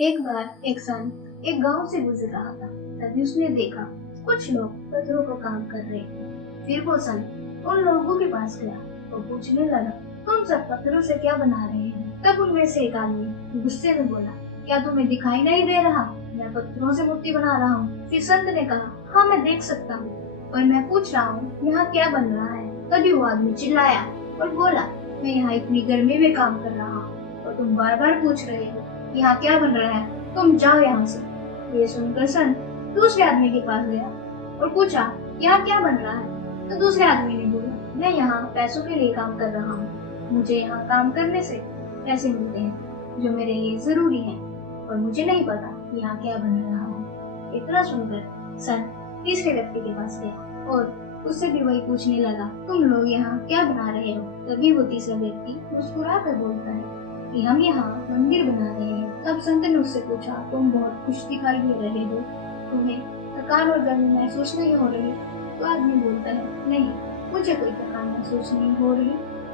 एक बार एक संत एक गांव से गुजर रहा था। तभी उसने देखा कुछ लोग पत्थरों का काम कर रहे थे। फिर वो संत उन लोगों के पास गया और पूछने लगा, तुम सब पत्थरों से क्या बना रहे हो? तब उनमें से एक आदमी गुस्से में बोला, क्या तुम्हें दिखाई नहीं दे रहा? मैं पत्थरों से मूर्ति बना रहा हूँ। फिर संत ने कहा, हाँ मैं देख सकता हूँ, और मैं पूछ रहा हूँ यहाँ क्या बन रहा है? तभी वो आदमी चिल्लाया और बोला, मैं यहाँ इतनी गर्मी में काम कर रहा हूँ और तुम बार बार पूछ रहे हो यहाँ क्या बन रहा है? तुम जाओ यहाँ से। ये सुनकर संत दूसरे आदमी के पास गया और पूछा, यहाँ क्या बन रहा है? तो दूसरे आदमी ने बोला, मैं यहाँ पैसों के लिए काम कर रहा हूँ। मुझे यहाँ काम करने से पैसे मिलते हैं जो मेरे लिए जरूरी है और मुझे नहीं पता यहाँ क्या बन रहा है। इतना सुनकर संत तीसरे व्यक्ति के पास गया और उससे भी वही पूछने लगा, तुम लोग यहाँ क्या बना रहे हो? तभी वो तीसरा व्यक्ति मुस्कुरा कर बोलता है कि हम यहाँ मंदिर बना रहे हैं। तब संत ने उससे पूछा, तुम बहुत खुश दिखाई दे रहे हो, तुम्हें थकान और गर्मी महसूस नहीं हो रही? तो आदमी बोलता है, नहीं मुझे कोई थकान महसूस नहीं हो रही।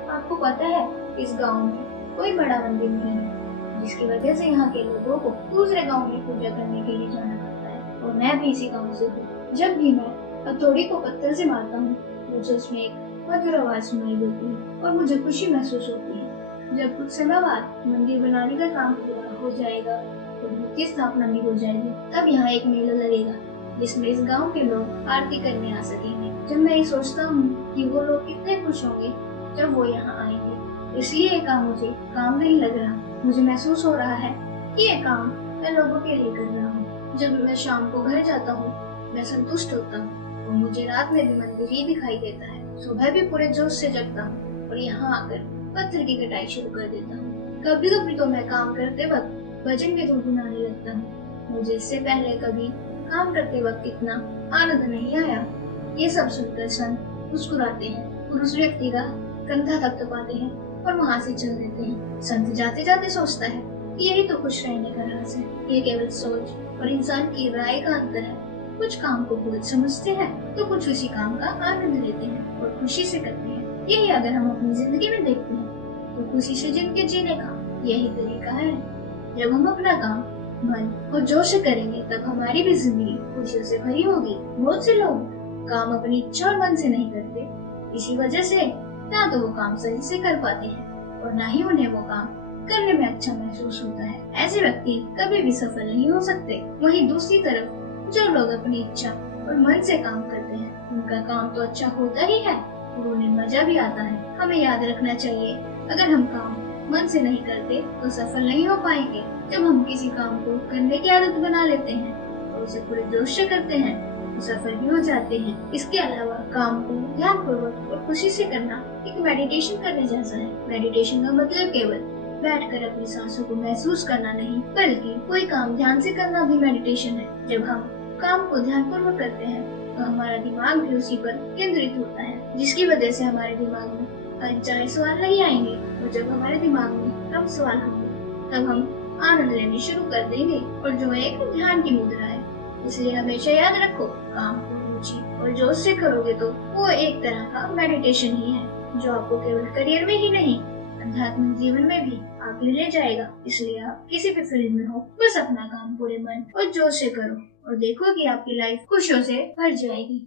आपको पता है इस गांव में कोई बड़ा मंदिर नहीं है, जिसकी वजह से यहाँ के लोगों को दूसरे गांव में पूजा करने के लिए जाना पड़ता है। और मैं भी इसी गांव से हूँ। जब भी मैं हथौड़ी को पत्थर से मारता हूँ, मुझे उसमें एक मधुर आवाज सुनाई देती है और मुझे खुशी महसूस होती है। जब कुछ समय बाद मंदिर बनाने का काम पूरा हो जाएगा तो मूर्ति स्थापना भी हो जाएगी। तब यहाँ एक मेला लगेगा जिसमें इस गांव के लोग आरती करने आ सकेंगे। जब मैं ये सोचता हूँ कि वो लोग कितने खुश होंगे जब वो यहाँ आएंगे, इसलिए ये काम मुझे काम नहीं लग रहा। मुझे महसूस हो रहा है कि ये काम मैं लोगों के लिए कर रहा हूँ। जब मैं शाम को घर जाता हूँ मैं संतुष्ट होता हूँ और मुझे रात में भी मंदिर ही दिखाई देता है। सुबह भी पूरे जोश से जगता हूँ और यहाँ आकर पत्थर की कटाई शुरू कर देता हूँ। कभी कभी तो मैं काम करते वक्त भजन भी गुनगुनाने लगता हूँ। मुझे इससे पहले कभी काम करते वक्त इतना आनंद नहीं आया। ये सब सुनकर संत मुस्कुराते हैं और उस व्यक्ति का कंधा थपथपाते हैं और वहाँ से चल देते हैं। संत जाते जाते सोचता है कि यही तो खुश रहने का राज है। ये केवल सोच और इंसान की राय का अंतर है। कुछ काम को बोझ समझते हैं तो कुछ उसी काम का आनंद लेते हैं और खुशी से करते हैं। यही अगर हम अपनी जिंदगी में देखते हैं तो खुशी से जिंदगी जीने का यही तरीका है। जब हम अपना काम मन और जोश से करेंगे तब हमारी भी जिंदगी खुशियों से भरी होगी। बहुत से लोग काम अपनी इच्छा और मन से नहीं करते, इसी वजह से ना तो वो काम सही से कर पाते हैं और ना ही उन्हें वो काम करने में अच्छा महसूस होता है। ऐसे व्यक्ति कभी भी सफल नहीं हो सकते। वहीं दूसरी तरफ जो लोग अपनी इच्छा और मन से काम करते हैं उनका काम तो अच्छा होता ही है और उन्हें मजा भी आता है। हमें याद रखना चाहिए, अगर हम काम मन से नहीं करते तो सफल नहीं हो पाएंगे। जब हम किसी काम को करने की आदत बना लेते हैं और उसे पूरे जोश से करते हैं तो सफल भी हो जाते हैं। इसके अलावा काम को ध्यानपूर्वक और खुशी से करना एक मेडिटेशन करने जैसा है। मेडिटेशन का मतलब केवल बैठकर अपनी सांसों को महसूस करना नहीं, बल्कि कोई काम ध्यान से करना भी मेडिटेशन है। जब हम काम को ध्यानपूर्वक करते हैं तो हमारा दिमाग भी उसी पर केंद्रित होता है, जिसकी वजह से हमारे दिमाग में अनचाहे सवाल नहीं आएंगे। और जब हमारे दिमाग में कम सवाल होंगे तब हम आनंद लेने शुरू कर देंगे और जो एक ध्यान की मुद्रा है। इसलिए हमेशा याद रखो, काम को रुचि और जोश से करोगे तो वो एक तरह का मेडिटेशन ही है जो आपको केवल करियर में ही नहीं आध्यात्मिक जीवन में भी आगे ले जाएगा। इसलिए आप किसी भी फील्ड में हो, बस अपना काम पूरे मन और जोश से करो और देखो कि आपकी लाइफ खुशियों से भर जाएगी।